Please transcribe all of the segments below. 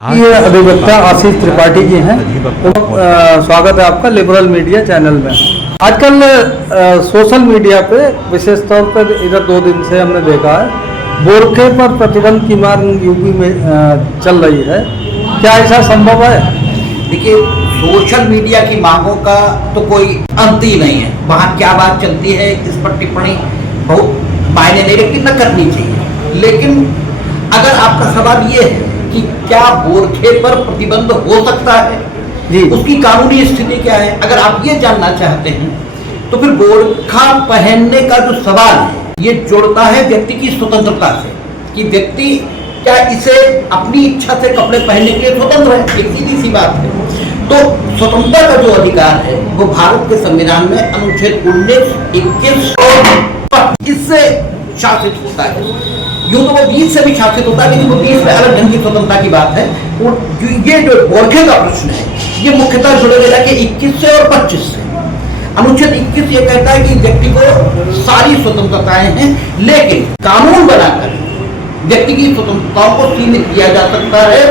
ये अधिवक्ता आशीष त्रिपाठी जी हैं। तो स्वागत है आपका लिबरल मीडिया चैनल में। आजकल सोशल मीडिया पे विशेष तौर पर इधर 2 दिन से हमने देखा है बोरखे पर प्रतिबंध की मांग यूपी में चल रही है। क्या ऐसा संभव है? देखिए, सोशल मीडिया की मांगों का तो कोई अंत ही नहीं है। वहाँ क्या बात चलती है इस पर टिप्पणी बहुत मायने नहीं रखती, न करनी चाहिए। लेकिन अगर आपका सवाल ये है कि क्या बोरखे पर प्रतिबंध हो सकता है जी, उसकी कानूनी स्थिति क्या है, अगर आप ये जानना चाहते हैं तो फिर बोरखा पहनने का जो सवाल है ये जोड़ता है व्यक्ति की स्वतंत्रता से कि व्यक्ति क्या इसे अपनी इच्छा से कपड़े पहनने के लिए स्वतंत्र है। एक सीधी सी बात है। तो स्वतंत्रता का जो अधिकार है वो भारत के संविधान में अनुच्छेद 19, 21 और 25 से शासित होता है। यूं तो वो 20 से भी शासित होता है, लेकिन वो 20 में अलग ढंग की स्वतंत्रता की बात है। और ये जो बोरखे का प्रश्न है ये मुख्यतः जुड़े के 21 से और 25 से। अनुच्छेद 21 ये कहता है कि व्यक्ति को सारी स्वतंत्रताएं हैं, लेकिन कानून बनाकर व्यक्ति की स्वतंत्रताओं को सीमित किया जा सकता है।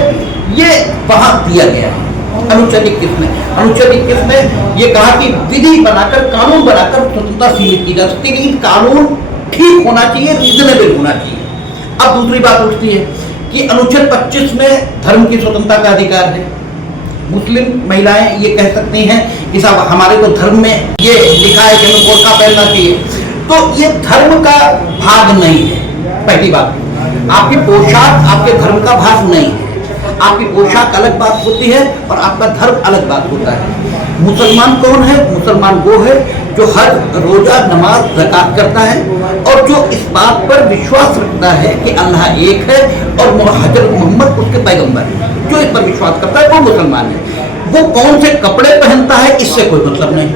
ये वहां दिया गया है अनुच्छेद 21 में। अनुच्छेद 21 में ये कहा कि विधि बनाकर, कानून बनाकर स्वतंत्रता सीमित की जा सकती है, लेकिन कानून ठीक होना चाहिए, रीजनेबल होना चाहिए। अब दूसरी बात उठती है कि अनुच्छेद 25 में धर्म की स्वतंत्रता का अधिकार है। मुस्लिम महिलाएं ये कह सकती हैं कि साहब हमारे तो धर्म में ये लिखा है कि हमें बोरखा पहनना चाहिए। तो ये धर्म का भाग नहीं है। पहली बात, आपकी पोशाक आपके धर्म का भाग नहीं है। आपकी पोशाक अलग बात होती है और आपका धर्म अलग बात होता है। मुसलमान कौन है? मुसलमान वो है जो हज, रोजा, नमाज, ज़कात करता है और जो इस बात पर विश्वास रखता है कि अल्लाह एक है और हज़रत मोहम्मद उसके पैगंबर है। जो इस पर विश्वास करता है वो मुसलमान है। वो कौन से कपड़े पहनता है इससे कोई मतलब नहीं।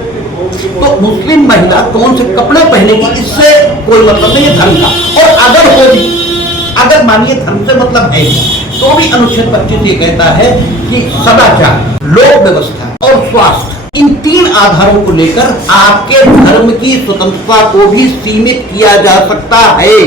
तो मुस्लिम महिला कौन से कपड़े पहनेगी इससे कोई मतलब नहीं है धर्म का। और अगर होगी, अगर मानिए धर्म से मतलब है तो भी अनुच्छेद 25 ये कहता है कि सदाचार, लोक व्यवस्था और स्वास्थ्य, इन 3 आधारों को लेकर आपके धर्म की स्वतंत्रता को भी सीमित किया जा सकता है।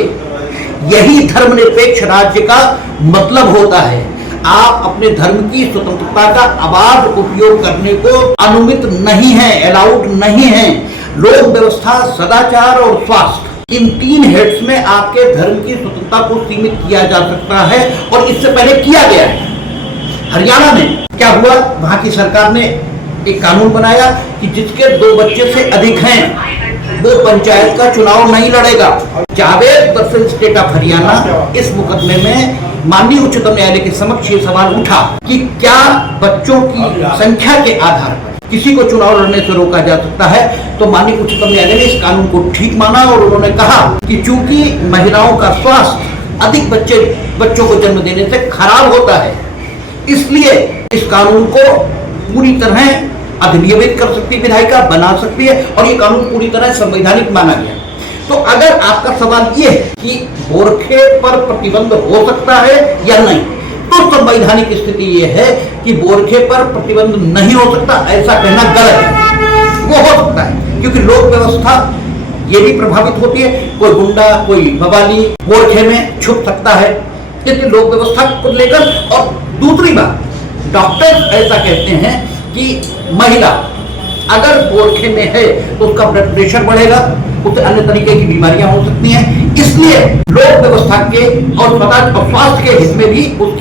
यही धर्मनिरपेक्ष राज्य का मतलब होता है। आप अपने धर्म की स्वतंत्रता का अबाध उपयोग करने को अनुमति नहीं है, अलाउड नहीं है। लोक व्यवस्था, सदाचार और स्वास्थ्य, इन 3 हेड्स में आपके धर्म की स्वतंत्रता को सीमित किया जा सकता है और इससे पहले किया गया है। हरियाणा में क्या हुआ, वहां की सरकार ने एक कानून बनाया कि जिसके 2 बच्चे से अधिक हैं वो पंचायत का चुनाव नहीं लड़ेगा। Javed person state of Haryana इस मुकदमे में माननीय उच्चतम न्यायालय के समक्ष ये सवाल उठा कि क्या बच्चों की संख्या के आधार पर किसी को चुनाव लड़ने से रोका जा सकता है। तो माननीय उच्चतम न्यायालय ने इस कानून को ठीक माना और उन्होंने कहा कि चूंकि महिलाओं का स्वास्थ्य अधिक बच्चों को जन्म देने से खराब होता है, इसलिए इस कानून को पूरी तरह अधिनियमित कर सकती है, विधायिका बना सकती है और ये कानून पूरी तरह संवैधानिक माना गया। तो अगर आपका सवाल ये है कि बोरखे पर प्रतिबंध हो सकता है या नहीं, तो संवैधानिक स्थिति ये है कि बोरखे पर प्रतिबंध नहीं हो सकता, ऐसा कहना गलत है। वो हो सकता है क्योंकि लोक व्यवस्था ये भी प्रभावित होती है। कोई गुंडा, कोई बवाली बोरखे में छुप सकता है, इसलिए लोक व्यवस्था को लेकर। और दूसरी बात, डॉक्टर ऐसा कहते हैं कि महिला अगर बोरखे में है तो उसका ब्लड प्रेशर बढ़ेगा, उससे अन्य तरीके की बीमारियां हो सकती हैं। इसलिए लोक व्यवस्था के और स्वास्थ्य के हित में भी उस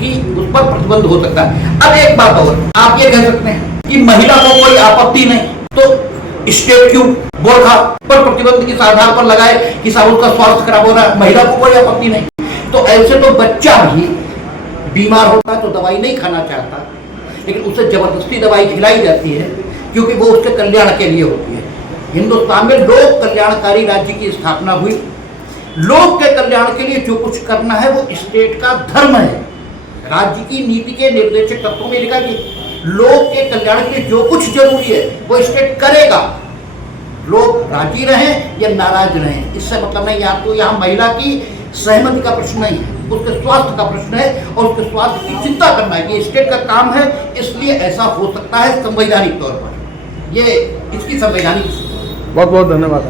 पर प्रतिबंध हो सकता है। अब एक बात और, आप ये कह सकते हैं कि महिला को कोई आपत्ति नहीं, तो स्टेट क्यों बोरखा पर प्रतिबंध किस आधार पर लगाए कि साहब उसका स्वास्थ्य खराब हो रहा है, महिला को कोई आपत्ति नहीं। तो ऐसे तो बच्चा भी बीमार होता है तो दवाई नहीं खाना चाहता, लेकिन उसे जबरदस्ती दवाई खिलाई जाती है क्योंकि वो उसके कल्याण के लिए होती है। हिंदुस्तान में लोक कल्याणकारी राज्य की स्थापना हुई। लोक के कल्याण के लिए जो कुछ करना है वो स्टेट का धर्म है। राज्य की नीति के निर्देशक तत्वों में लिखा कि लोक के कल्याण के लिए जो कुछ जरूरी है वो स्टेट करेगा। लोग राजी रहें या नाराज रहें, इससे मतलब नहीं। आपको यहाँ महिला की सहमति का प्रश्न नहीं है, उसके स्वास्थ्य का प्रश्न है और उसके स्वास्थ्य की चिंता करना है। ये स्टेट का काम है, इसलिए ऐसा हो सकता है संवैधानिक तौर पर। ये इसकी संवैधानिक। बहुत बहुत धन्यवाद।